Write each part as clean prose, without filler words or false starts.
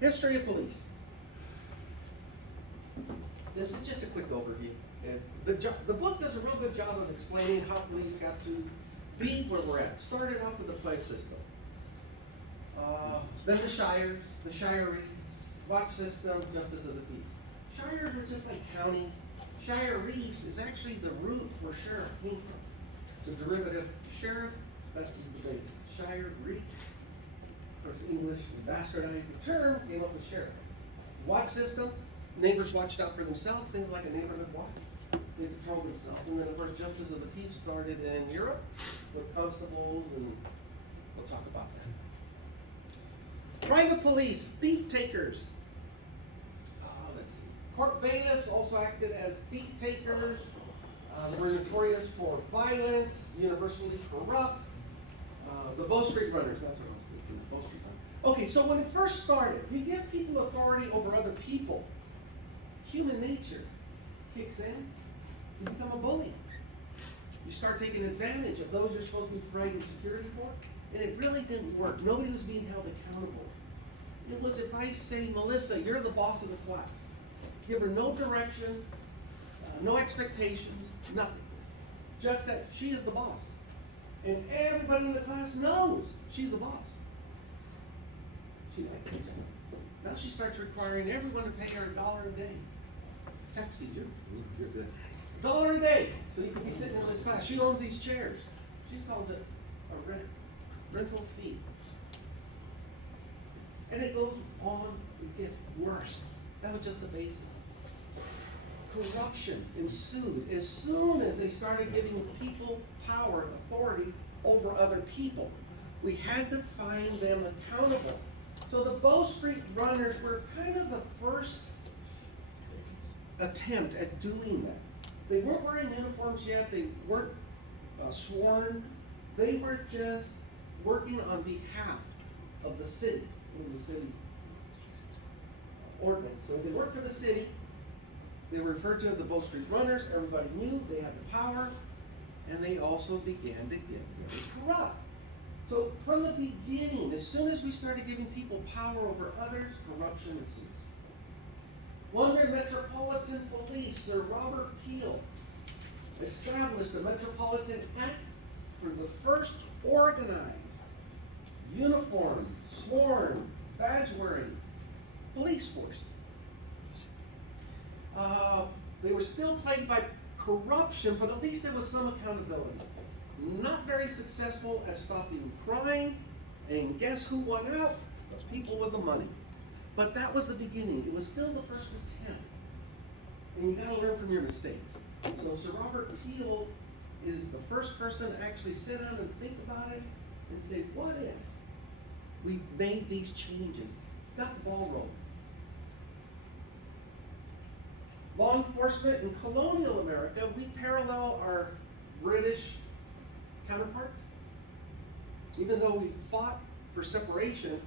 History of police. This is just a quick overview. And the book does a real good job of explaining how police got to be where we're at. Started off with the plague system. Then the shires, the shireries, watch system, justice of the peace. Shires are just like counties. Shireries is actually the root where sheriff came from. The derivative sheriff, that's the base. Shiree. Of course, English bastardized the term, came up with sheriff. Watch system, neighbors watched out for themselves, things like a neighborhood watch. They patrolled themselves. And then, of course, justice of the peace started in Europe with constables, and we'll talk about that. Private police, thief takers. Let's see. Court bailiffs also acted as thief takers. They were notorious for violence, universally corrupt. The Bow Street Runners, that's what I was thinking, the Bow Street Runners. Okay, so when it first started, you give people authority over other people. Human nature kicks in, you become a bully. You start taking advantage of those you're supposed to be providing security for, and it really didn't work. Nobody was being held accountable. It was if I say, Melissa, you're the boss of the class. Give her no direction, no expectations, nothing. Just that she is the boss. And everybody in the class knows she's the boss. She likes it. Now she starts requiring everyone to pay her $1 a day. Tax fees, you're good. $1 a day, so you can be sitting in this class. She owns these chairs. She calls it a rental fee. And it goes on, it gets worse. That was just the basis. Corruption ensued as soon as they started giving people power, authority over other people. We had to find them accountable. So the Bow Street Runners were kind of the first attempt at doing that. They weren't wearing uniforms yet, they weren't sworn, they were just working on behalf of the city. It was the city ordinance. So they worked for the city. They were referred to as the Bow Street Runners. Everybody knew they had the power, and they also began to get very corrupt. So from the beginning, as soon as we started giving people power over others, corruption ensues. London Metropolitan Police, Sir Robert Peel, established the Metropolitan Act for the first organized, uniformed, sworn, badge-wearing police force. They were still plagued by corruption, but at least there was some accountability. Not very successful at stopping crime, and guess who won out? Those people with the money. But that was the beginning. It was still the first attempt. And you gotta learn from your mistakes. So Sir Robert Peel is the first person to actually sit down and think about it and say, what if we made these changes? Got the ball rolling. Law enforcement in colonial America, we parallel our British counterparts. Even though we fought for separation,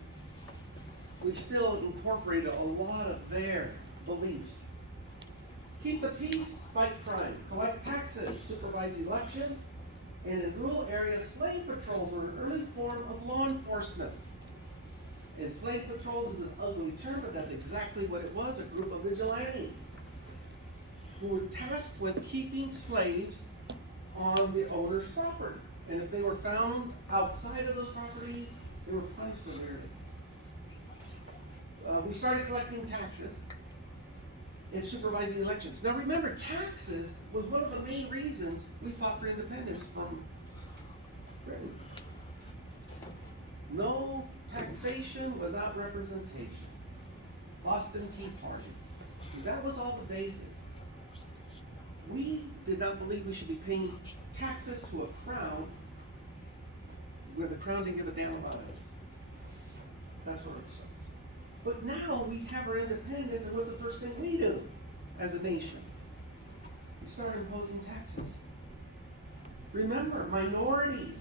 we still incorporated a lot of their beliefs. Keep the peace, fight crime, collect taxes, supervise elections, and in rural areas, slave patrols were an early form of law enforcement. And slave patrols is an ugly term, but that's exactly what it was, a group of vigilantes who were tasked with keeping slaves on the owner's property. And if they were found outside of those properties, they were punished severely. We started collecting taxes and supervising elections. Now remember, taxes was one of the main reasons we fought for independence from Britain. No taxation without representation. Boston Tea Party. That was all the basis. We did not believe we should be paying taxes to a crown where the crown didn't give a damn about us. That's what it says. But now we have our independence, and what's the first thing we do as a nation? We start imposing taxes. Remember, minorities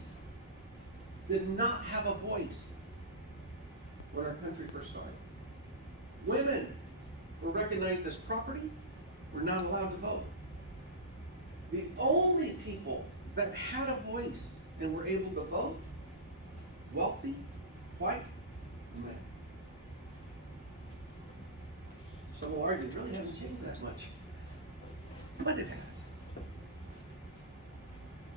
did not have a voice when our country first started. Women were recognized as property, were not allowed to vote. The only people that had a voice and were able to vote, wealthy, white men. Some will argue, it really hasn't changed that much. But it has.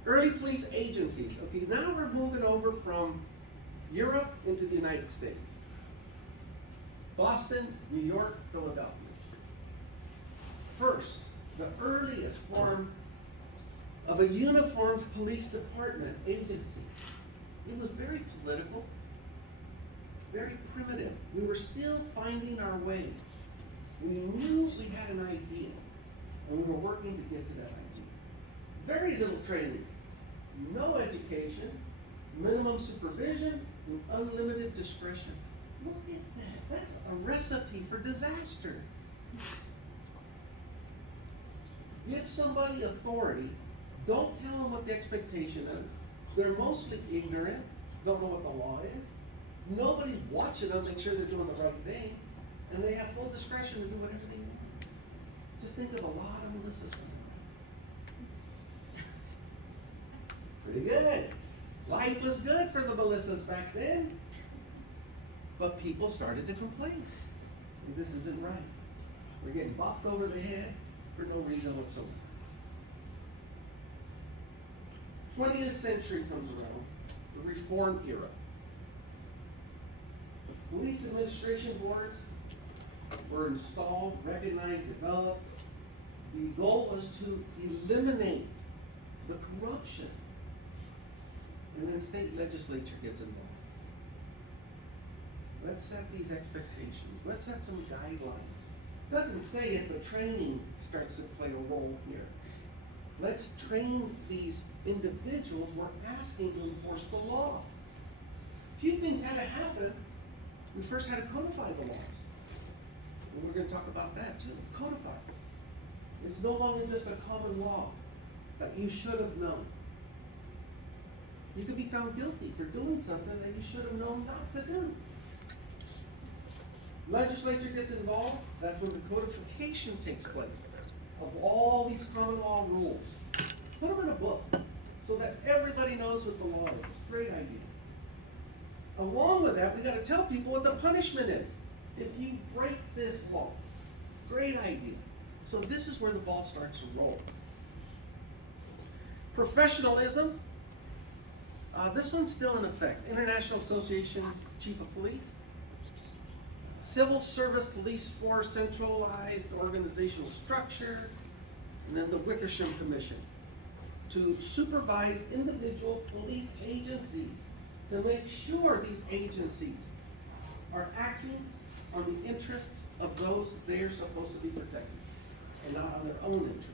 Early police agencies. Okay, now we're moving over from Europe into the United States. Boston, New York, Philadelphia. First, the earliest form of a uniformed police department agency. It was very political, very primitive. We were still finding our way. We knew we had an idea, and we were working to get to that idea. Very little training, no education, minimum supervision, and unlimited discretion. Look at that. That's a recipe for disaster. Give somebody authority, don't tell them what the expectation is. They're mostly ignorant, don't know what the law is. Nobody's watching them, make sure they're doing the right thing, and they have full discretion to do whatever they want. Just think of a lot of Melissas. Pretty good. Life was good for the Melissas back then. But people started to complain. This isn't right. We're getting bopped over the head for no reason whatsoever. 20th century comes around, the Reform era. The police administration boards were installed, recognized, developed. The goal was to eliminate the corruption. And then state legislature gets involved. Let's set these expectations. Let's set some guidelines. Doesn't say it, but training starts to play a role here. Let's train these individuals we're asking to enforce the law. A few things had to happen. We first had to codify the laws. And we're going to talk about that too. Codify. It's no longer just a common law that you should have known. You could be found guilty for doing something that you should have known not to do. Legislature gets involved, that's when the codification takes place of all these common law rules. Put them in a book so that everybody knows what the law is. Great idea. Along with that, we got to tell people what the punishment is if you break this law. Great idea. So this is where the ball starts to roll. Professionalism. This one's still in effect. International Association's Chief of Police. Civil Service Police Force centralized organizational structure, and then the Wickersham Commission to supervise individual police agencies to make sure these agencies are acting on the interests of those they're supposed to be protecting and not on their own interests.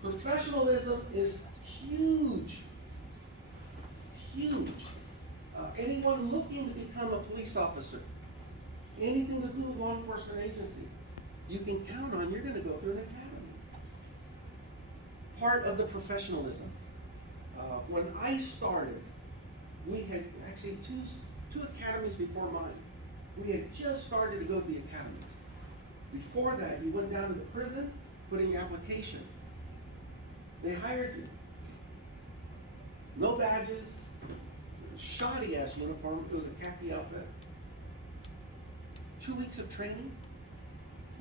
Professionalism is huge. Huge. Anyone looking to become a police officer, anything to do with law enforcement agency, you can count on you're going to go through an academy. Part of the professionalism. When I started, we had actually two academies before mine. We had just started to go to the academies. Before that, you went down to the prison, put in your application. They hired you. No badges, shoddy ass uniform, it was a khaki outfit. 2 weeks of training.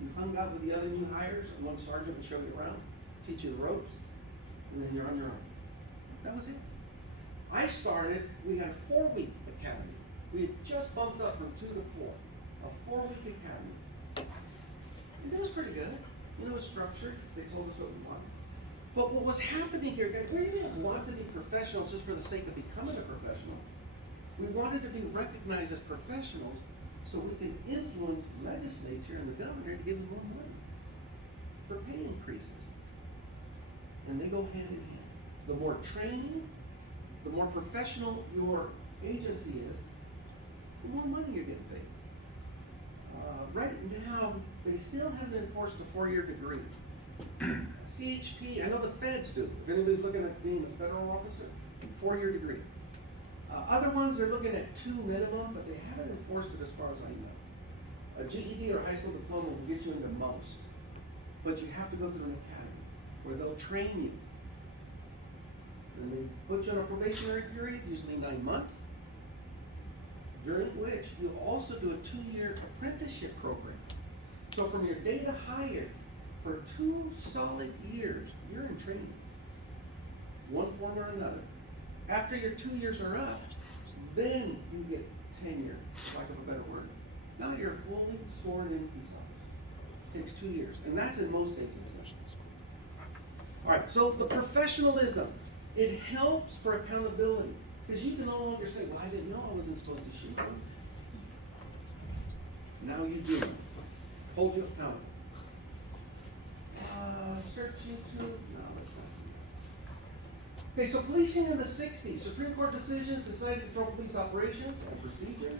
You hung out with the other new hires, and one sergeant would show you around, teach you the ropes, and then you're on your own. That was it. I started, we had a 4-week academy. We had just bumped up from 2 to 4. A 4-week academy. And it was pretty good. You know, it was structured. They told us what we wanted. But what was happening here, guys, we didn't want to be professionals just for the sake of becoming a professional. We wanted to be recognized as professionals so we can influence the legislature and the governor to give them more money for pay increases. And they go hand in hand. The more training, the more professional your agency is, the more money you're getting paid. Right now, they still haven't enforced the 4-year degree. CHP, I know the feds do. If anybody's looking at being a federal officer, 4-year degree. Other ones, they're looking at 2 minimum, but they haven't enforced it as far as I know. A GED or high school diploma will get you into most, but you have to go through an academy where they'll train you. And they put you on a probationary period, usually 9 months, during which you also do a 2-year apprenticeship program. So from your day to hire, for 2 solid years, you're in training, one form or another. After your 2 years are up, then you get tenure, for lack of a better word. Now you're fully sworn in peace officer. Takes 2 years, and that's in most agencies. All right, so the professionalism, it helps for accountability, because you can no longer say, well, I didn't know I wasn't supposed to shoot them. Now you do. Hold you accountable. Search YouTube? No, that's not. Okay, so policing in the 60s. Supreme Court decisions decided to control police operations and procedures.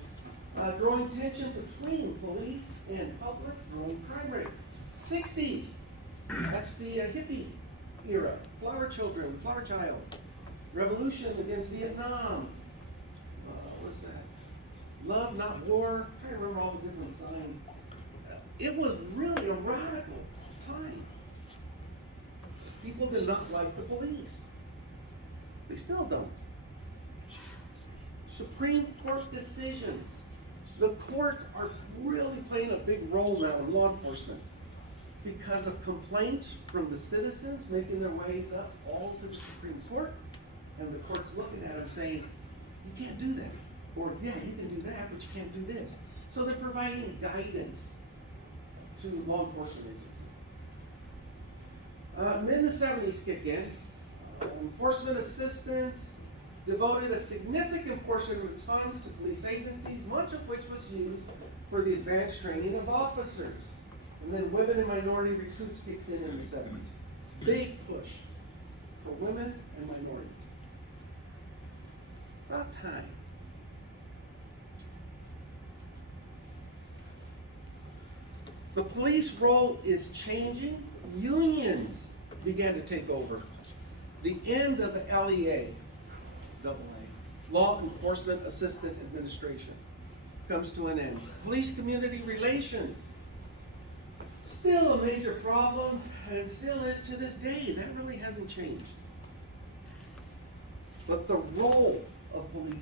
Growing tension between police and public, growing crime rate. 60s. That's the hippie era. Flower children, flower child. Revolution against Vietnam. What's that? Love, not war. I'm trying to remember all the different signs. It was really a radical time. People did not like the police. They still don't. Supreme Court decisions. The courts are really playing a big role now in law enforcement because of complaints from the citizens making their ways up all to the Supreme Court, and the court's looking at them saying, you can't do that. Or, yeah, you can do that, but you can't do this. So they're providing guidance to law enforcement agencies. And then the 70s kick in. Enforcement assistance devoted a significant portion of its funds to police agencies, much of which was used for the advanced training of officers. And then women and minority recruits kicks in the 70s. Big push for women and minorities. About time. The police role is changing. Unions began to take over. The end of the LEA, Law Enforcement Assistant Administration, comes to an end. Police community relations, still a major problem, and still is to this day. That really hasn't changed. But the role of policing.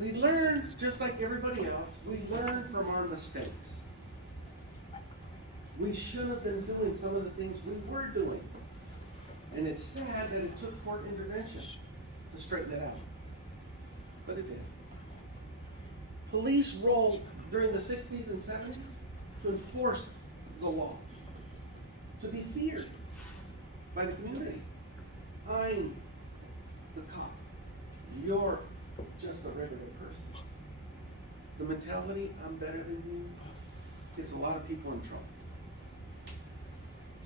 We learn, just like everybody else, we learn from our mistakes. We should have been doing some of the things we were doing. And it's sad that it took court intervention to straighten it out. But it did. Police role during the 60s and 70s to enforce the law, to be feared by the community. I'm the cop. You're just a regular person. The mentality, I'm better than you, gets a lot of people in trouble.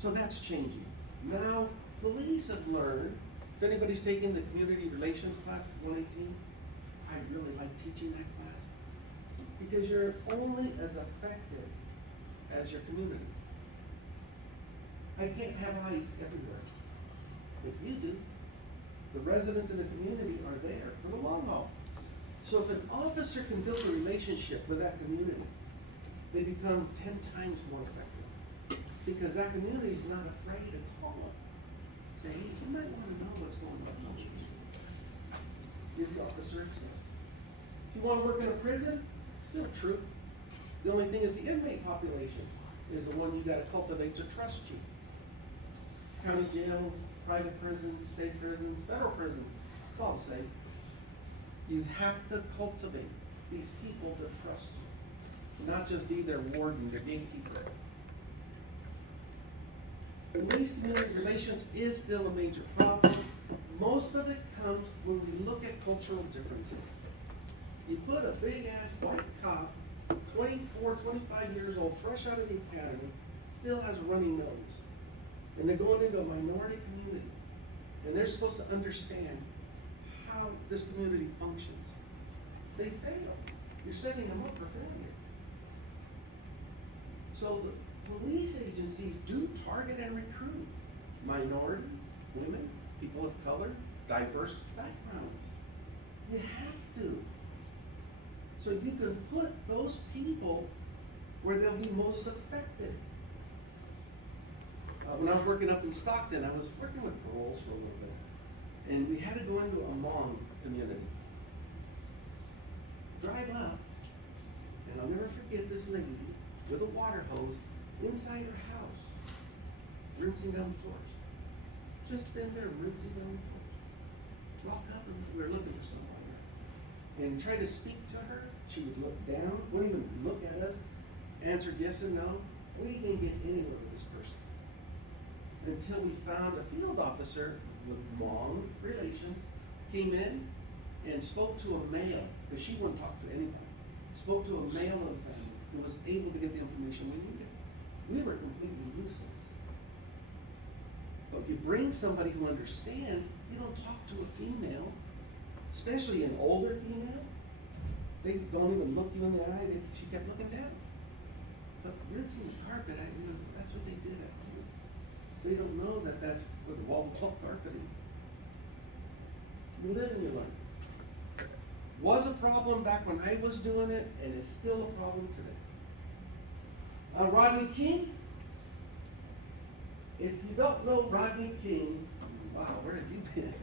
So that's changing. Now, police have learned, if anybody's taking the community relations class at 118, I really like teaching that class because you're only as effective as your community. I can't have eyes everywhere. If you do, the residents in the community are there for the long haul. So if an officer can build a relationship with that community, they become 10 times more effective because that community is not afraid to call them. Say, hey, you might want to know what's going on. Give the officer a tip. If you want to work in a prison, still true. The only thing is the inmate population is the one you got to cultivate to trust you. County jails, private prisons, state prisons, federal prisons, it's all the same. You have to cultivate these people to trust you, not just be their warden, their gatekeeper. Police community relations is still a major problem. Most of it comes when we look at cultural differences. You put a big ass white cop, 24, 25 years old, fresh out of the academy, still has a runny nose. And they're going into a minority community. And they're supposed to understand how this community functions. They fail. You're setting them up for failure. So the police agencies do target and recruit minorities, women, people of color, diverse backgrounds. You have to. So you can put those people where they'll be most effective. When I was working up in Stockton, I was working with paroles for a little bit. And we had to go into a Hmong community. Drive up, and I'll never forget this lady with a water hose inside her house, rinsing down the floors. Just been there rinsing down the floors. Walk up and we were looking for somebody. And try to speak to her, she would look down, wouldn't even look at us, answered yes and no. We didn't get anywhere with this person. Until we found a field officer with long relations, came in and spoke to a male, because she wouldn't talk to anybody. Spoke to a male of the family who was able to get the information we needed. We were completely useless. But if you bring somebody who understands, you don't talk to a female, especially an older female. They don't even look you in the eye. She kept looking down. But rinsing the carpet, that's what they did at home. They don't know that that's what the wall carpeting. You live and you learn. Was a problem back when I was doing it, and it's still a problem today. Rodney King. If you don't know Rodney King, wow, where have you been?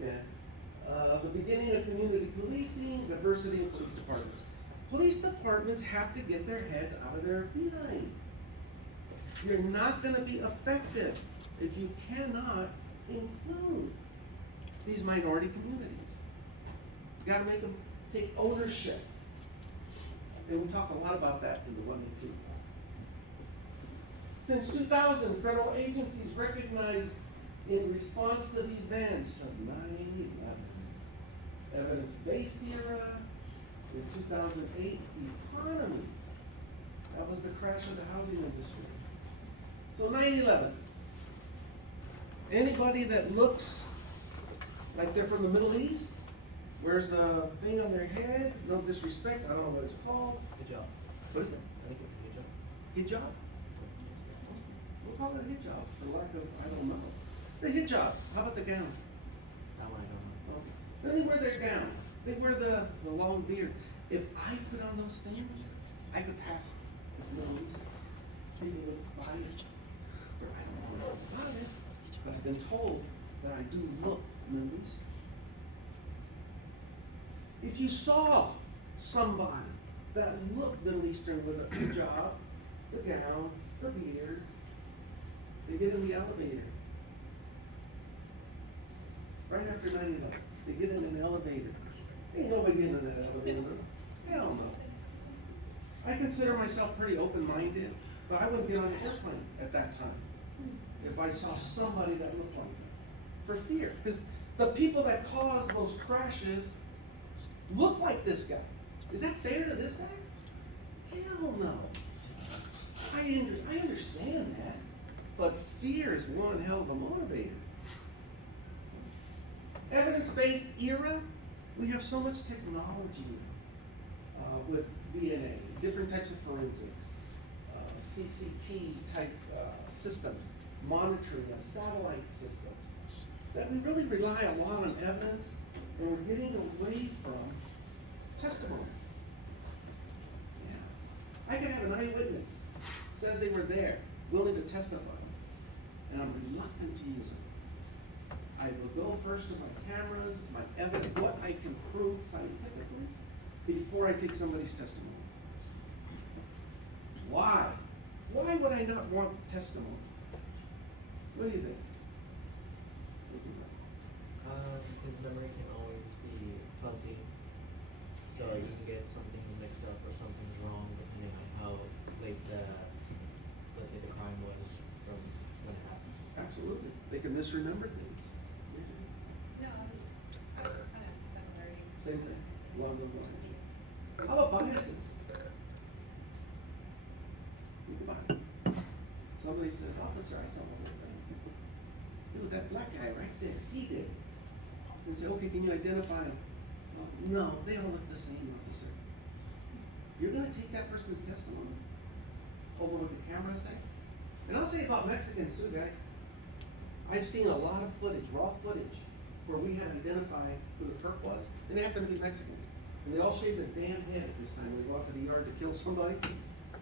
Yeah. The beginning of community policing, diversity in police departments. Police departments have to get their heads out of their behinds. You're not going to be effective if you cannot include these minority communities. You got to make them take ownership. And we talk a lot about that in the 1 and 2 class. Since 2000, federal agencies recognized in response to the events of 9/11, evidence-based era, in 2008, the economy. That was the crash of the housing industry. So 9/11. Anybody that looks like they're from the Middle East, wears a thing on their head, no disrespect, I don't know what it's called. Hijab. What is it? I think it's a hijab. Hijab? We'll call it a hijab for lack of, I don't know. The hijab, how about the gown? That one I don't know. Then they wear their gown. They wear the long beard. If I put on those things, I could pass as Middle Eastern. People would buy it. Or I don't know about it, but I've been told that I do look Middle Eastern. If you saw somebody that looked Middle Eastern with a hijab, the gown, the beard, they get in the elevator. Right after 9/11, they get in an elevator. Ain't nobody getting in that elevator. Hell no. I consider myself pretty open-minded, but I wouldn't get on an airplane at that time if I saw somebody that looked like that. For fear. Because the people that cause those crashes look like this guy. Is that fair to this guy? Hell no. I understand that. But fear is one hell of a motivator. Evidence-based era, we have so much technology with DNA, different types of forensics, CCT type systems, monitoring, satellite systems, that we really rely a lot on evidence, and we're getting away from testimony. Yeah. I could have an eyewitness, says they were there, willing to testify, and I'm reluctant to use it. I will go first to my cameras, my evidence, what I can prove scientifically, before I take somebody's testimony. Why? Why would I not want testimony? What do you think? His memory can always be fuzzy, so you can get something mixed up or something's wrong depending on how late let's say the crime was from when it happened. Absolutely. They can misremember things. No, kind of similarities. Same thing, along those lines. How about biases? Think about it. Somebody says, officer, I saw one of them. It was that black guy right there. He did. And say, okay, can you identify him? No, they all look the same, officer. You're gonna take that person's testimony over what the camera say? And I'll say about Mexicans too, guys. I've seen a lot of footage, raw footage, where we had to identify who the perp was, and they happen to be Mexicans. And they all shave their damn head at this time when they go out to the yard to kill somebody.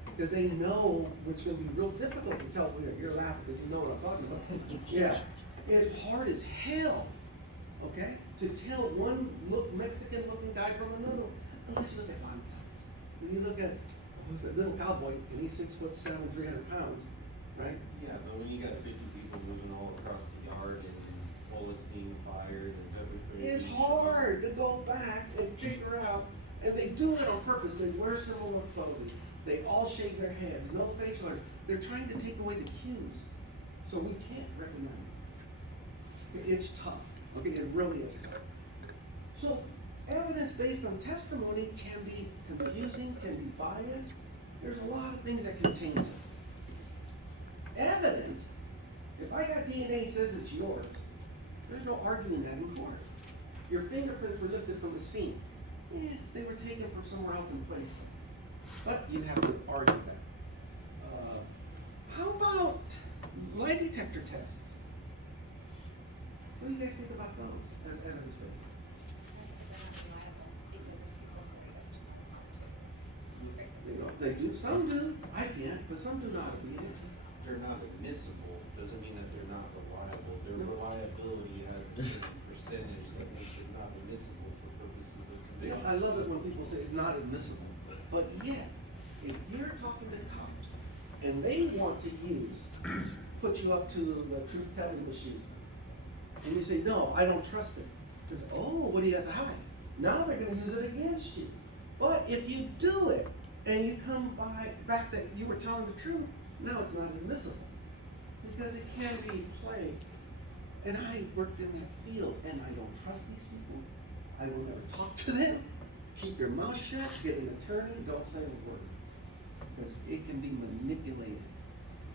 Because they know it's gonna be real difficult to tell where you're laughing because you know what I'm talking about. Yeah. It's hard as hell, okay, to tell one Mexican looking guy from another, unless you look at Bonnie. When you look at who's that little cowboy, and he's 6'7", 300 pounds, right? Yeah, but when you got 50 people moving all across the yard and bullets being fired and pepper spray. It's being shot. hard to go back and figure out, and they do it on purpose. They wear similar clothing. They all shake their heads, no face color. They're trying to take away the cues, so we can't recognize it. It's tough. Okay, it really is tough. So evidence based on testimony can be confusing, can be biased. There's a lot of things that can taint it. Evidence, if I got DNA says it's yours, there's no arguing that in court. Your fingerprints were lifted from the scene. They were taken from somewhere else in place. But you have to argue that. How about lie detector tests? What do you guys think about those as evidence based? You know, they do, some do, I can't, but some do not. They're not admissible, doesn't mean that they're not reliable. Their reliability has a certain percentage that makes it not admissible for purposes of You know, conviction. I love it when people say it's not admissible, but yet, if you're talking to cops and they want to put you up to the truth telling machine, and you say, no, I don't trust it. They say, oh, what do you have to hide? Now they're gonna use it against you. But if you do it, and you come back that you were telling the truth, now it's not admissible. Because it can be played. And I worked in that field, and I don't trust these people. I will never talk to them. Keep your mouth shut, get an attorney, don't say a word. Because it can be manipulated.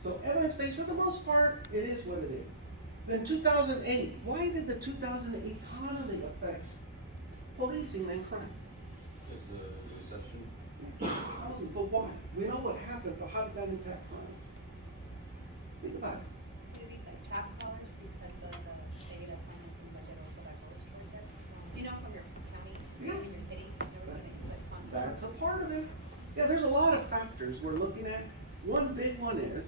So evidence-based, for the most part, it is what it is. Then 2008, why did the 2008 economy affect policing and crime? Because the recession. Housing, but why? We know what happened, but how did that impact crime? Think about it. Could it be like tax dollars because of the, maybe the financing budget also that goes towards it? Do you know from your county, Yeah. in your city, there was any like funds? That's a part of it. Yeah, there's a lot of factors we're looking at. One big one is,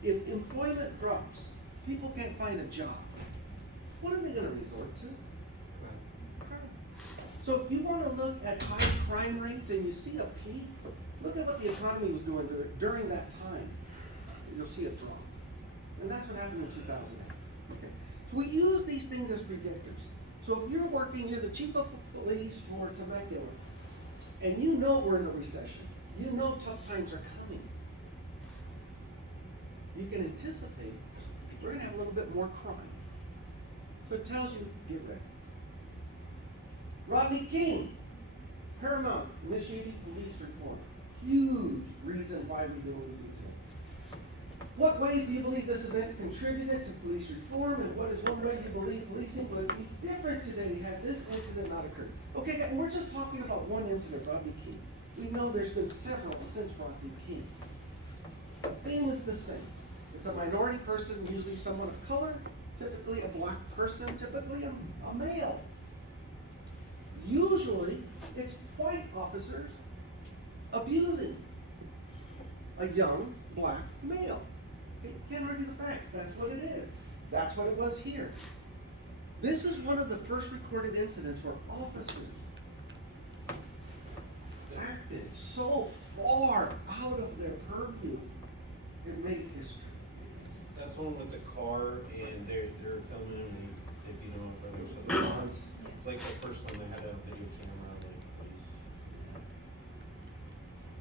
if employment drops, people can't find a job, what are they gonna resort to? Crime. So if you wanna look at high crime rates and you see a peak, look at what the economy was doing during that time. You'll see a drop. And that's what happened in 2008. Okay. So we use these things as predictors. So if you're working, you're the chief of police for Temecula, and you know we're in a recession, you know tough times are coming, you can anticipate we're gonna have a little bit more crime. So it tells you, get ready. Rodney King, Paramount, initiating police reform. Huge reason why we do what we do. What ways do you believe this event contributed to police reform, and what is one way you believe policing would be different today had this incident not occurred? Okay, and we're just talking about one incident, Rodney King. We know there's been several since Rodney King. The theme is the same. It's a minority person, usually someone of color, typically a black person, typically a male. Usually, it's white officers abusing a young black male. Okay, can't argue the facts, that's what it is. That's what it was here. This is one of the first recorded incidents where officers acted so far out of their purview, it made history. That's one with the car and they're filming and they beat on brother, so the bonds. It's like the first time they had a video camera on the police.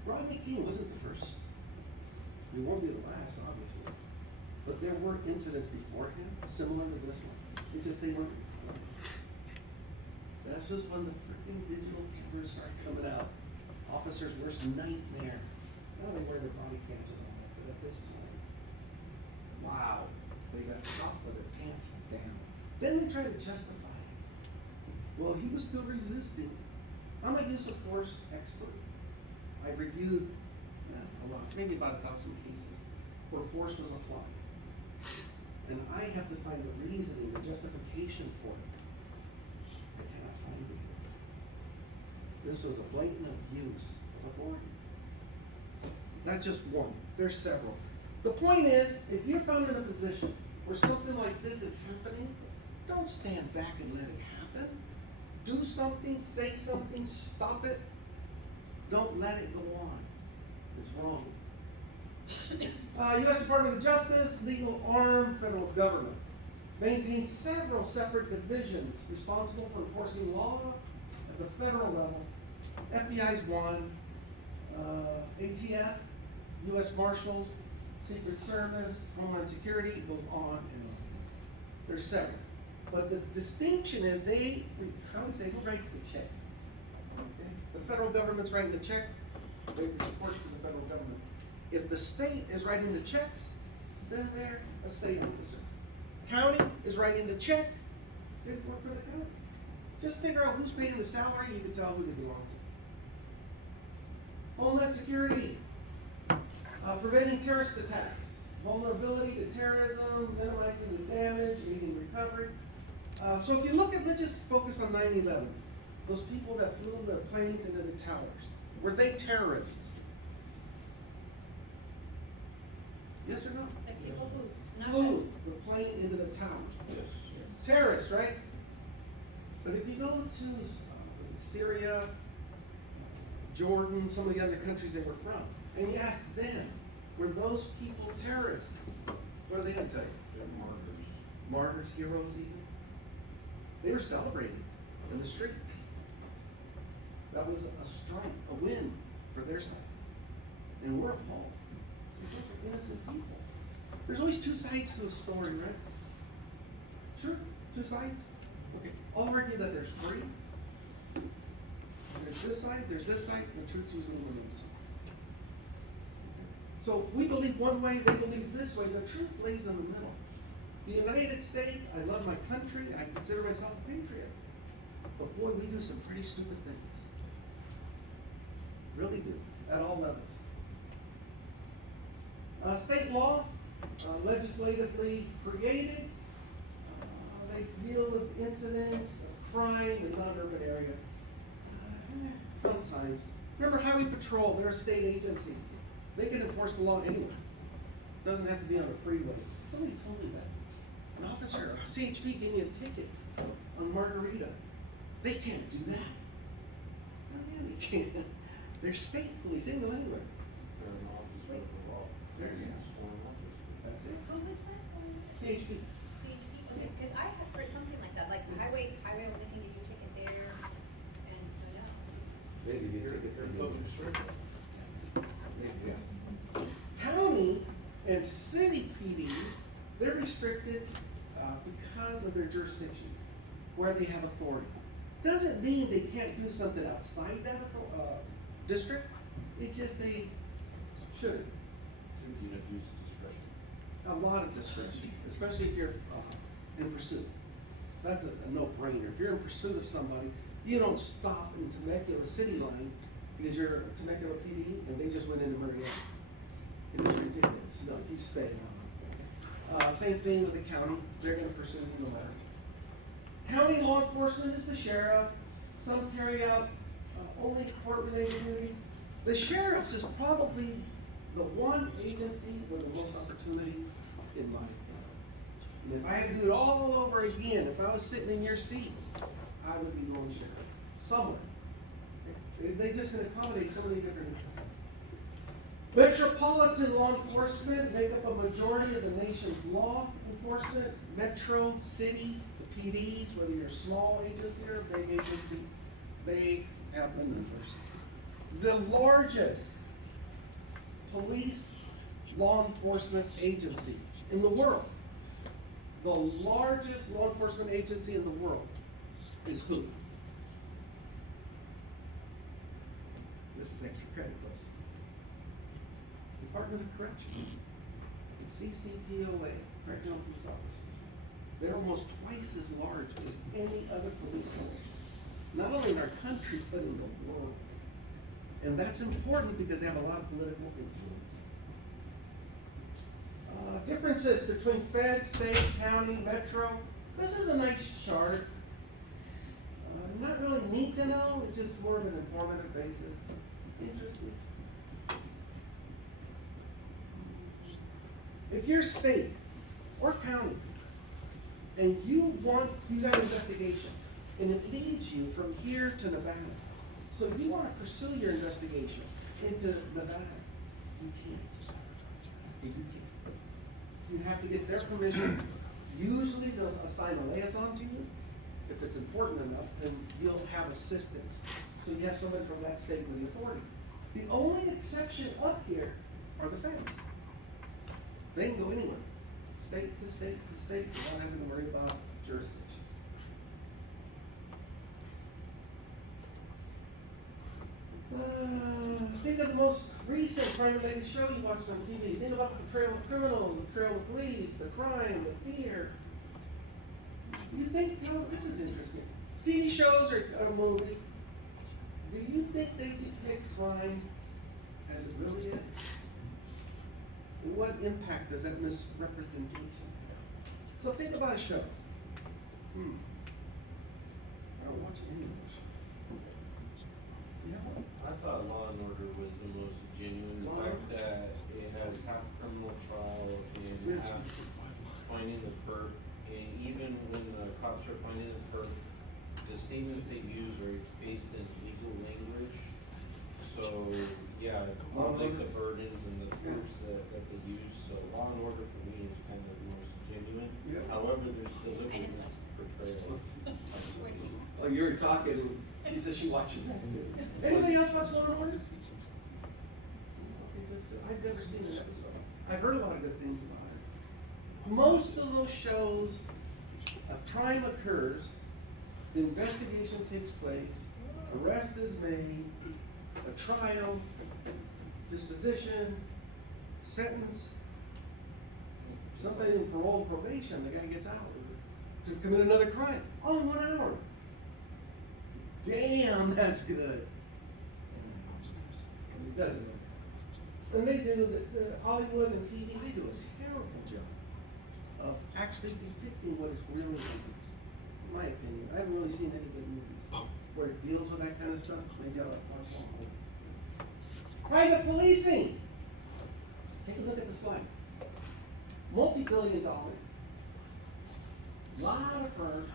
Rodney King wasn't the first. He won't be the last, obviously. But there were incidents before him, similar to this one. It's just they weren't recorded. This is when the freaking digital cameras started coming out. Officers' worst nightmare. Now they wear their body cams and all that, but at this time, wow, they got caught with their pants down. Then they try to justify it. Well, he was still resisting. I'm a use of force expert. I've reviewed a lot, maybe about 1,000 cases where force was applied. And I have to find the reasoning, the justification for it. I cannot find it. This was a blatant abuse of authority. That's just one. There's several. The point is, if you're found in a position where something like this is happening, don't stand back and let it happen. Do something, say something, stop it. Don't let it go on. It's wrong. U.S. Department of Justice, legal arm, federal government. Maintains several separate divisions responsible for enforcing law at the federal level. FBI's one, ATF, U.S. Marshals, Secret Service, Homeland Security, it goes on and on. There's several. But the distinction is how we say, who writes the check? Okay? The federal government's writing the check, they report to the federal government. If the state is writing the checks, then they're a state officer. County is writing the check, they work for the county. Just figure out who's paying the salary, you can tell who they belong to. Homeland Security, preventing terrorist attacks, vulnerability to terrorism, minimizing the damage, aiding recovery. So if you look at, let's just focus on 9/11. Those people that flew their planes into the towers, were they terrorists? Yes or no? The people who, not Flew the plane into the towers. Yes. Terrorists, right? But if you go to Syria, Jordan, some of the other countries they were from, and you ask them, were those people terrorists? What are they gonna tell you? They're martyrs. Martyrs, heroes even? They were celebrating in the streets. That was a strike, a win for their side. And we're appalled. These are innocent people. There's always two sides to a story, right? Sure, two sides. Okay, I'll argue that there's three. There's this side, there's this side, and the truth's usually on the other side. So if we believe one way, they believe this way, the truth lays in the middle. The United States, I love my country, I consider myself a patriot. But boy, we do some pretty stupid things. Really do, at all levels. State law, legislatively created. They deal with incidents of crime in non-urban areas. Sometimes. Remember Highway Patrol, they're a state agency. They can enforce the law anywhere. Doesn't have to be on a freeway. Somebody told me that. An officer, CHP gave me a ticket on Margarita. They can't do that. Oh yeah, they can. They're state police, they can go anywhere. They're an officer of the law. There you go. They're a sworn officer. That's it. who is that? CHP. Okay, cause I have heard something like that, like highway only can get your ticket there, and who knows? Maybe They're public servant. Yeah. County and city PDs, they're restricted because of their jurisdiction, where they have authority. Doesn't mean they can't do something outside that district, it's just they shouldn't. You have use of discretion. A lot of discretion, especially if you're in pursuit. That's a no-brainer. If you're in pursuit of somebody, you don't stop in Temecula city line because you're a Temecula PD and they just went into Marietta. It is ridiculous. No, you stay. Same thing with the county. They're gonna pursue you no matter. County law enforcement is the sheriff. Some carry out only court-related duties. The sheriff's is probably the one agency with the most opportunities in my opinion. And if I had to do it all over again, if I was sitting in your seats, I would be going sheriff somewhere. They just can accommodate so many different interests. Metropolitan law enforcement make up a majority of the nation's law enforcement. Metro, city, the PDs, whether you're a small agency or a big agency, they have the numbers. The largest police law enforcement agency in the world, the largest law enforcement agency in the world is who? This is extra credit, folks. Department of Corrections, CCPOA, Correctional Police Officers. They're almost twice as large as any other police force, not only in our country, but in the world. And that's important because they have a lot of political influence. Differences between Fed, state, county, metro. This is a nice chart. Not really neat to know, it's just more of an informative basis. Interesting. If you're state or county and you got an investigation and it leads you from here to Nevada, so you want to pursue your investigation into Nevada, You can't. You can't. You have to get their permission. Usually they'll assign a liaison to you. If it's important enough, then you'll have assistance. So you have someone from that state with the authority. The only exception up here are the feds. They can go anywhere, state to state to state, without having to worry about jurisdiction. Think of the most recent crime-related show you watched on TV. Think about the portrayal of criminals, the portrayal of police, the crime, the fear. You think, this is interesting. TV shows or a movie, do you think they depict crime as it really is? What impact does that misrepresentation have? So think about a show. I don't watch any of those. You know what? I thought Law and Order was the most genuine, the Law fact and that it has half criminal trial and Yes. half finding the perp, and even when the cops are finding the perp, the statements they use are based in legal language. So, yeah, Law and like Order. the burdens and the proofs that they use, so Law and Order for me is kind of the most genuine. Yeah. However, there's deliberate portrayal. Oh, you were talking, and she says she watches that too. Anybody else watch Law and Order? I've never seen an episode. I've heard a lot of good things about it. Most of those shows, a crime occurs, the investigation takes place, arrest is made, a trial, disposition, sentence, somebody in parole probation, the guy gets out to commit another crime, all in 1 hour. Damn, that's good. It doesn't matter. And they do, the Hollywood and TV, they do a terrible job of actually depicting what is really happening. In my opinion, I haven't really seen any good movies where it deals with that kind of stuff. Maybe I'll watch one. Private policing. Take a look at the slide. Multi-billion-dollar. Lot of firms,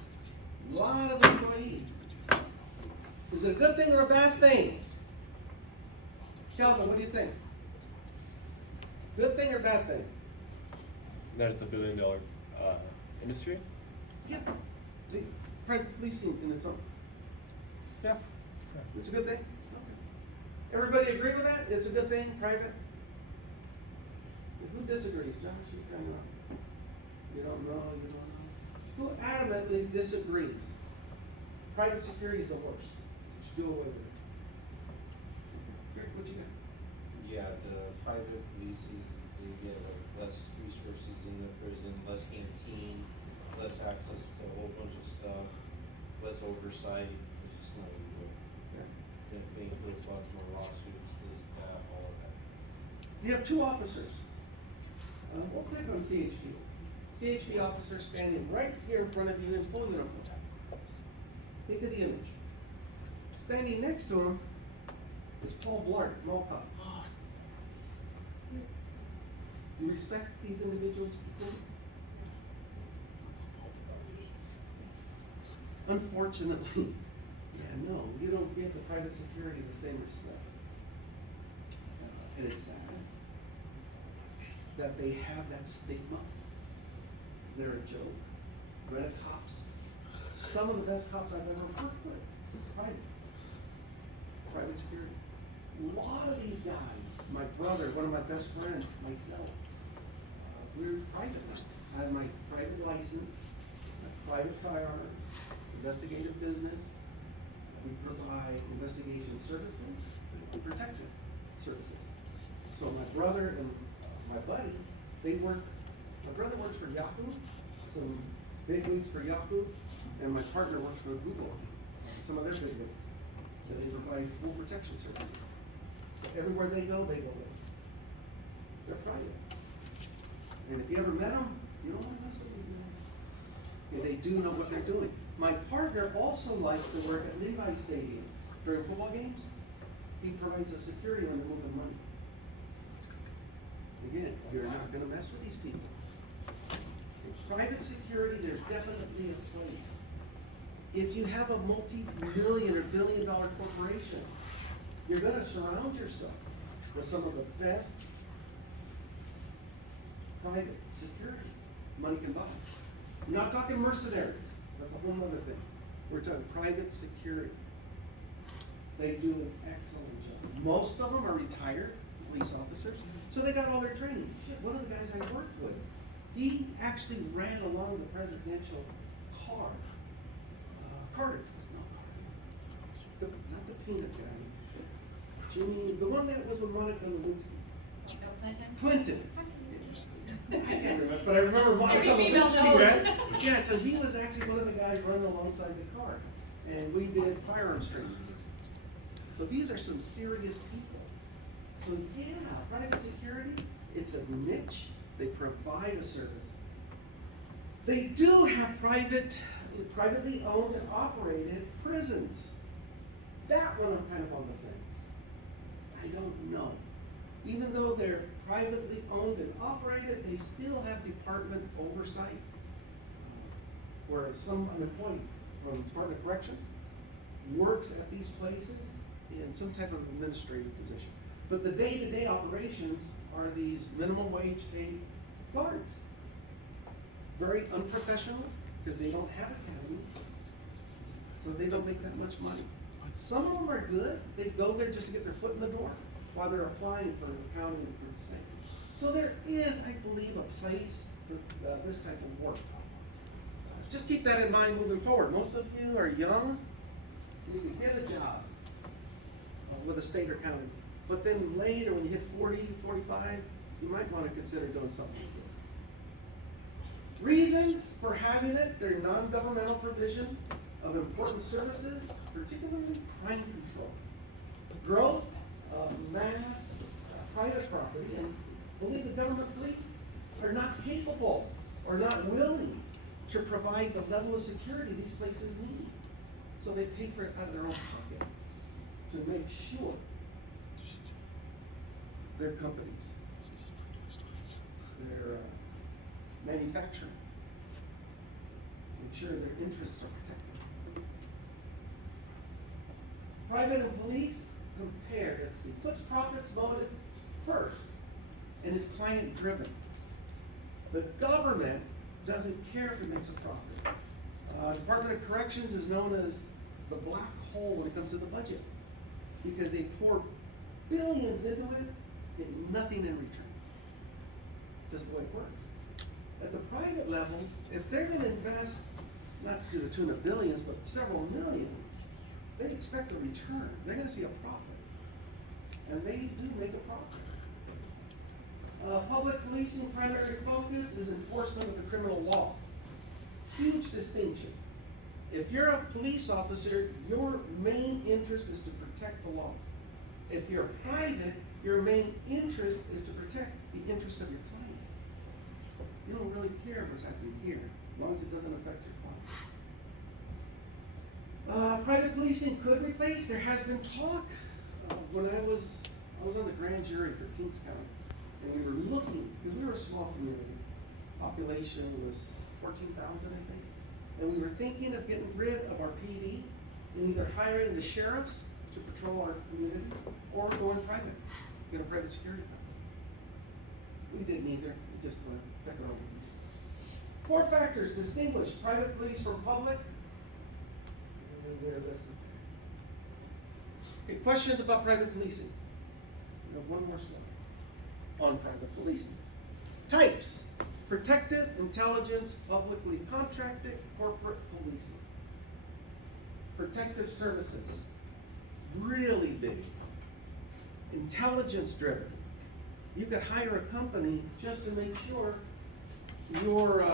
lot of employees. Is it a good thing or a bad thing? Calvin, what do you think? Good thing or bad thing? That it's a $1 billion industry? Yeah. The private policing in its own. Yeah. It's a good thing? Okay. Everybody agree with that? It's a good thing, private? Who disagrees? Josh, you kind of, you don't know, you don't know. Who adamantly disagrees? Private security is the worst. Do away with it. Greg, what you got? Yeah, the private polices, they get less resources in the prison, less canteen, less access to a whole bunch of stuff, less oversight, it's just not good. Yeah. Then paying for a bunch more lawsuits, this, that, all of that. You have two officers. We'll click on CHP. CHP officer standing right here in front of you in full uniform. Think of the image. Standing next to him is Paul Blart, Mall Cop. Do you respect these individuals? Unfortunately, yeah, no, you don't give the private security the same respect. And it's sad that they have that stigma. They're a joke. Red cops. Some of the best cops I've ever worked with. Private security. A lot of these guys, my brother, one of my best friends, myself, we were private. I had my private license, my private firearms, investigative business. We provide investigation services and protection services. So my brother and my buddy, my brother works for Yahoo, some big wigs for Yahoo, and my partner works for Google, some of their big wigs. And they provide full protection services. So everywhere they go with. They're private. And if you ever met them, you don't want to mess with these guys. And they do know what they're doing. My partner also likes to work at Levi Stadium during football games. He provides the security when they're moving money. Again, you're not gonna mess with these people. In private security, there's definitely a place. If you have a multi-million or billion-dollar corporation, you're gonna surround yourself with some of the best private security. Money can buy. I'm not talking mercenaries, that's a whole other thing. We're talking private security. They do an excellent job. Most of them are retired police officers, so they got all their training. Shit, one of the guys I worked with, he actually ran along the presidential car. Carter, not Carter. Not the peanut guy. Jimmy, the one that was with Monica Lewinsky. Bill Clinton? Clinton. I can't remember, but I remember Monica Every female Lewinsky, knows. right? Yeah, so he was actually one of the guys running alongside the car, and we did firearms training. So these are some serious people. So yeah, private security, it's a niche, they provide a service. They do have privately owned and operated prisons. That one I'm kind of on the fence. I don't know. Even though they're privately owned and operated, they still have department oversight. Where some employee from Department of Corrections works at these places in some type of administrative position. But the day-to-day operations are these minimum wage paid guards. Very unprofessional, because they don't have academies, so they don't make that much money. Some of them are good, they go there just to get their foot in the door while they're applying for the county and for the state. So there is, I believe, a place for this type of work. Just keep that in mind moving forward. Most of you are young, you can get a job with a state or county. But then later, when you hit 40, 45, you might want to consider doing something like this. Reasons for having it, they're non-governmental provision of important services, particularly crime control. Growth of mass private property, and believe the government police are not capable or not willing to provide the level of security these places need. So they pay for it out of their own pocket to make sure their companies, their manufacturing, make sure their interests are protected. Private and police compare, let's see, puts profits motive first and is client driven. The government doesn't care if it makes a profit. Department of Corrections is known as the black hole when it comes to the budget, because they pour billions into it, get nothing in return. Just the way it works. At the private level, if they're gonna invest, not to the tune of billions, but several million, they expect a return. They're gonna see a profit. And they do make a profit. Public policing primary focus is enforcement of the criminal law. Huge distinction. If you're a police officer, your main interest is to protect the law. If you're private, your main interest is to protect the interests of your client. You don't really care what's happening here, as long as it doesn't affect your client. Private policing could replace, there has been talk, when I was on the grand jury for Kings County, and we were looking, because we were a small community, population was 14,000, I think, and we were thinking of getting rid of our PD and either hiring the sheriffs to patrol our community or going private, get a private security company. We didn't either, we just took it over. 4 factors distinguish private police from public. Okay, questions about private policing? We have one more slide on private policing. Types: protective, intelligence, publicly contracted, corporate policing. Protective services, really big. Intelligence driven. You could hire a company just to make sure your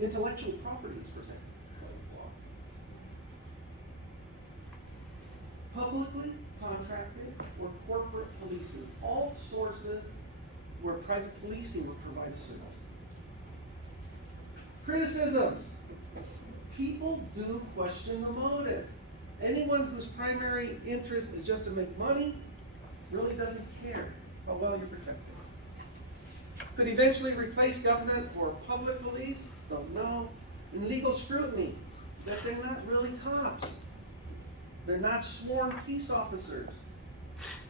intellectual property is protected by the law. Publicly contracted or corporate policing, all sources where private policing would provide a service. Criticisms. People do question the motive. Anyone whose primary interest is just to make money really doesn't care how well you're protected. Could eventually replace government or public police? Don't know. And legal scrutiny, that they're not really cops. They're not sworn peace officers.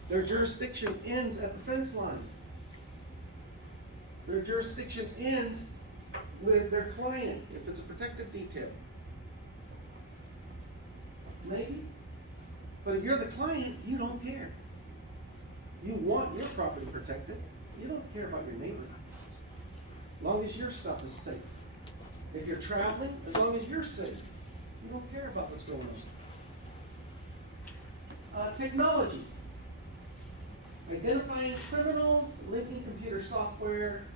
Their jurisdiction ends at the fence line. Their jurisdiction ends with their client, if it's a protective detail. Maybe, but if you're the client, you don't care. You want your property protected, you don't care about your neighbor. As long as your stuff is safe. If you're traveling, as long as you're safe, you don't care about what's going on. Technology. Identifying criminals, linking computer software,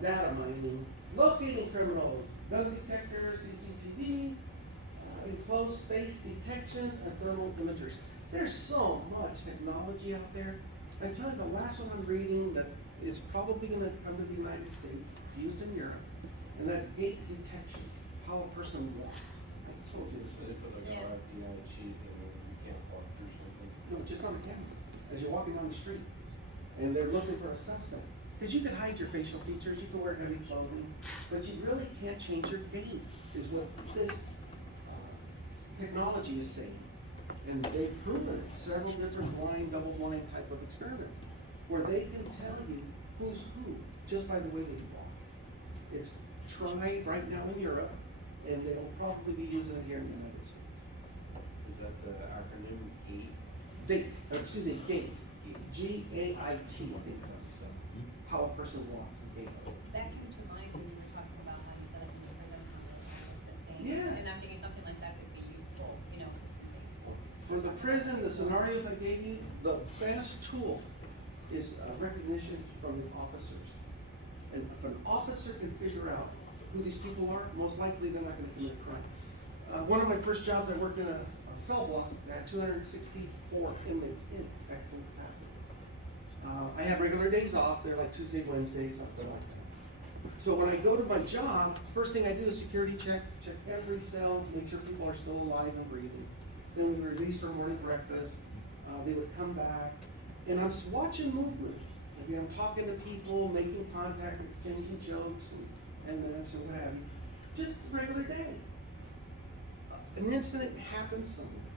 data mining, locating criminals, gun detectors, CCTV, enclosed space detections, and thermal imagers. There's so much technology out there. I'm telling you, the last one I'm reading that is probably gonna come to the United States, it's used in Europe, and that's gait detection, how a person walks. I told you So they this. put like Yeah. an RFID sheet and you can't walk through something. No, just on the camera, as you're walking down the street, and they're looking for a suspect. Because you can hide your facial features, you can wear heavy clothing, but you really can't change your gait, is what this technology is saying. And they've proven it, several different blind, double-blind type of experiments, where they can tell you who's who, just by the way they walk. It's tried right now in Europe, and they'll probably be using it here in the United States. Is that the acronym GATE? Gait, G-A-I-T, I think that's how a person walks, gait. That came to mind when you were talking about how you set up in the prison, the same. Yeah. And I'm thinking something like that could be useful, you know, for something. For the prison, the scenarios I gave you, the best tool is recognition from the officers. And if an officer can figure out who these people are, most likely they're not gonna commit a crime. One of my first jobs, I worked in a cell block that had 264 inmates in at full capacity. I had regular days off, they're like Tuesday, Wednesday, something like that. So when I go to my job, first thing I do is security check every cell to make sure people are still alive and breathing. Then we release for morning breakfast, they would come back, and I'm watching movement. Maybe I'm talking to people, making contact, making jokes, and then so what have you. Just a regular day. An incident happens somewhere.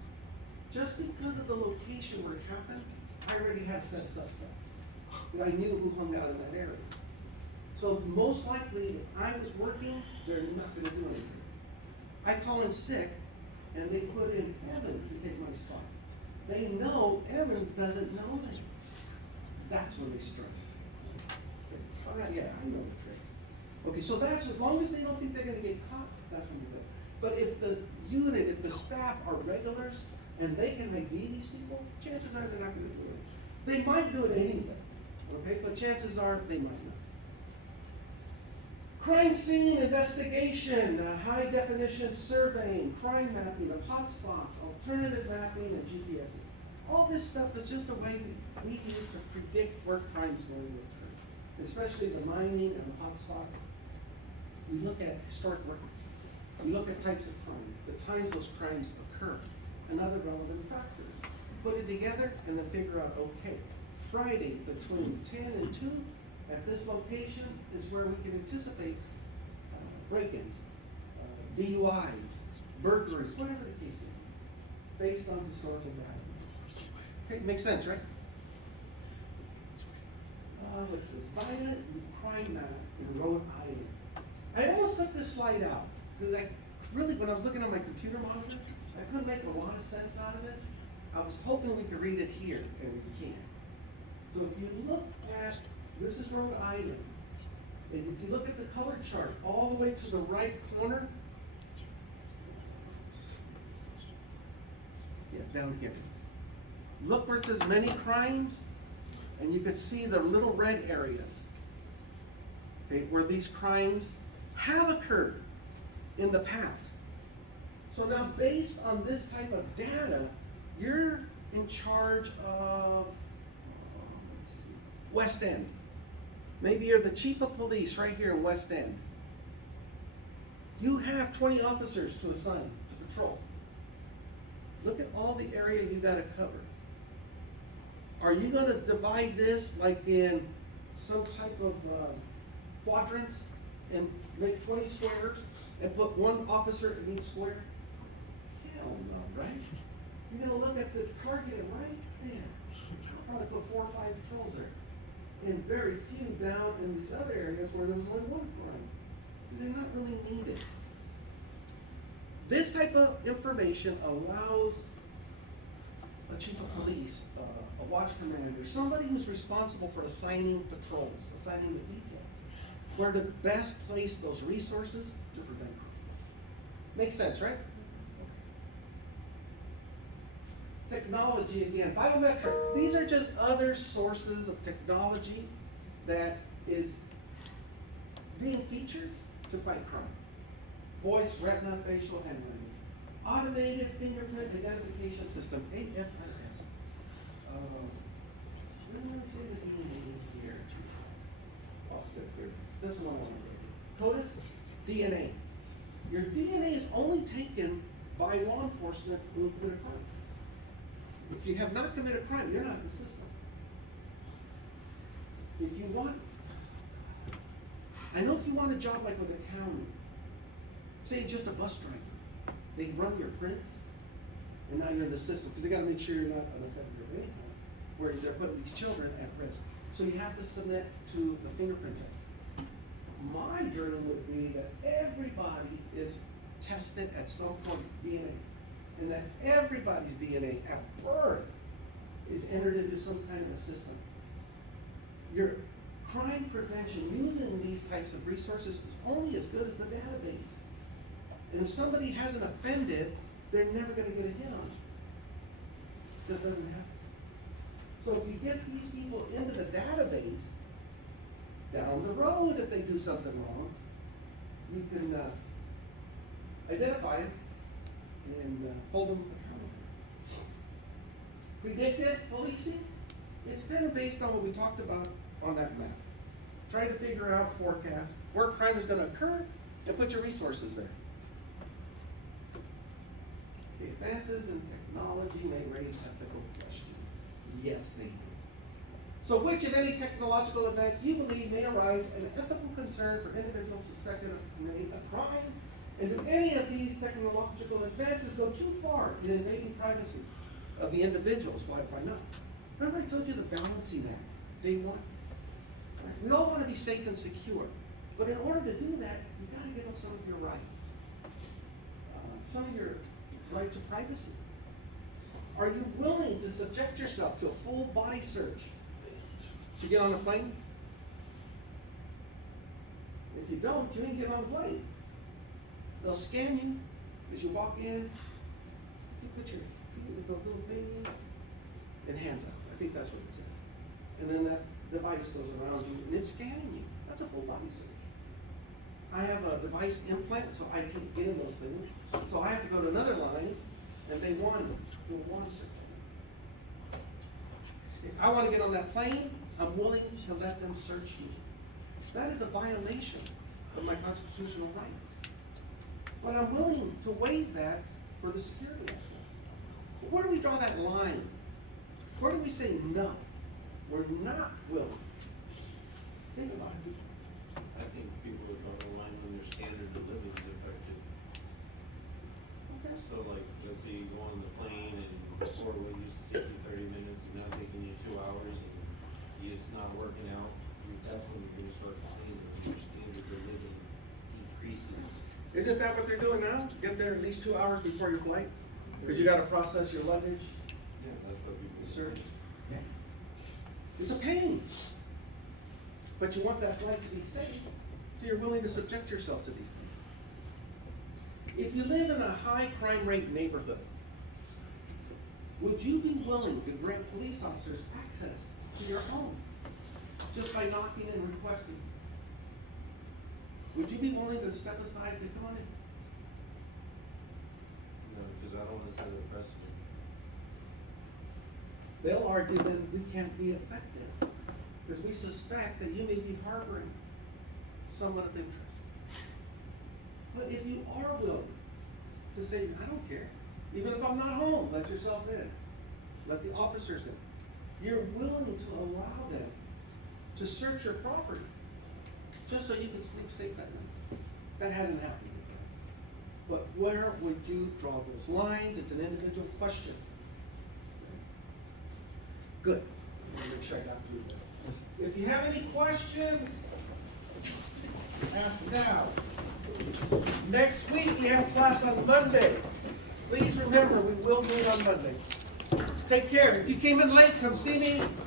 Just because of the location where it happened, I already had set suspects. And I knew who hung out in that area. So most likely, if I was working, they're not gonna do anything. I call in sick, and they put in Evan to take my spot. They know Evan doesn't know them. That's when they strike. Oh, yeah, I know the tricks. Okay, so that's, as long as they don't think they're gonna get caught, that's when they do it. But if the unit, if the staff are regulars, and they can ID these people, chances are they're not gonna do it. They might do it anyway, okay, but chances are they might not. Crime scene investigation, high definition surveying, crime mapping of hotspots, alternative mapping, and GPSs. All this stuff is just a way we use to predict where crime is going to occur, especially the mining and the hotspots. We look at historic records. We look at types of crime, the times those crimes occur, and other relevant factors. Put it together and then figure out, okay, Friday between 10 and 2 at this location is where we can anticipate break-ins, DUIs, burglaries, whatever the case may be, based on historical data. Okay, makes sense, right? What's this? Violent crime map in Rhode Island. I almost took this slide out, because I really, when I was looking at my computer monitor, I couldn't make a lot of sense out of it. I was hoping we could read it here, and we can't. So if you look at, this is Rhode Island, and if you look at the color chart, all the way to the right corner, yeah, down here. Look where it says many crimes, and you can see the little red areas, okay, where these crimes have occurred in the past. So now, based on this type of data, you're in charge of, let's see, West End. Maybe you're the chief of police right here in West End. You have 20 officers to assign to patrol. Look at all the area you gotta cover. Are you gonna divide this like in some type of quadrants and make 20 squares and put one officer in each square? Hell no, right? You're gonna look at the target right there. I'll probably put 4 or 5 patrols there. and very few down in these other areas where there was only one crime. They're not really needed. This type of information allows a chief of police, a watch commander, somebody who's responsible for assigning patrols, assigning the detail, where to best place those resources to prevent crime. Makes sense, right? Technology again, biometrics. These are just other sources of technology that is being featured to fight crime. Voice, retina, facial, hand language. Automated fingerprint identification system, AFIS. Let me say the DNA here. Oh, good, here. This one. CODIS, DNA. Your DNA is only taken by law enforcement who commit a crime. If you have not committed a crime, you're not in the system. If you want, I know if you want a job like with the county, say just a bus driver, they run your prints, and now you're in the system, because they gotta make sure you're not an offender of any kind, where they're putting these children at risk. So you have to submit to the fingerprint test. My dream would be that everybody is tested at some point, DNA, and that everybody's DNA at birth is entered into some kind of a system. Your crime prevention using these types of resources is only as good as the database. And if somebody hasn't offended, they're never gonna get a hit on it. That doesn't happen. So if you get these people into the database, down the road, if they do something wrong, you can identify them and hold them accountable. Predictive policing is kind of based on what we talked about on that map. Try to figure out, forecast where crime is going to occur and put your resources there. The advances in technology may raise ethical questions. Yes, they do. So which, if any, technological advance you believe may arise an ethical concern for individuals suspected of committing a crime? And do any of these technological advances go too far in invading privacy of the individuals? Why not? Remember I told you the balancing act, day one? Right? We all want to be safe and secure. But in order to do that, you got to give up some of your rights. Some of your right to privacy. Are you willing to subject yourself to a full body search to get on a plane? If you don't, you ain't get on a plane. They'll scan you as you walk in. You put your feet with those little things and hands up. I think that's what it says. And then that device goes around you and it's scanning you. That's a full body search. I have a device implant, so I can't get in those things. So I have to go to another line and they want to do a water search. If I want to get on that plane, I'm willing to let them search you. That is a violation of my constitutional rights. But I'm willing to waive that for the security aspect. But where do we draw that line? Where do we say no? We're not willing. Think about it. I think people are drawing the line when their standard of living is affected. Okay. So like, let's say you go on the plane and before what used to take you 30 minutes is now taking you 2 hours and it's not working out, that's when you're gonna start complaining when your standard of living decreases. Isn't that what they're doing now? Get there at least 2 hours before your flight? Because you gotta process your luggage, Yeah, that's what people search. Yeah. It's a pain. But you want that flight to be safe, so you're willing to subject yourself to these things. If you live in a high crime rate neighborhood, would you be willing to grant police officers access to your home just by knocking and requesting? Would you be willing to step aside and say, come on in? No, because I don't wanna set a precedent. They'll argue that we can't be effective because we suspect that you may be harboring someone of interest. But if you are willing to say, I don't care, even if I'm not home, let yourself in, let the officers in, you're willing to allow them to search your property just so you can sleep safe at night. That hasn't happened yet, guys. But where would you draw those lines? It's an individual question. Good. I'm gonna make sure I got through this. If you have any questions, ask now. Next week, we have class on Monday. Please remember, we will meet on Monday. Take care. If you came in late, come see me.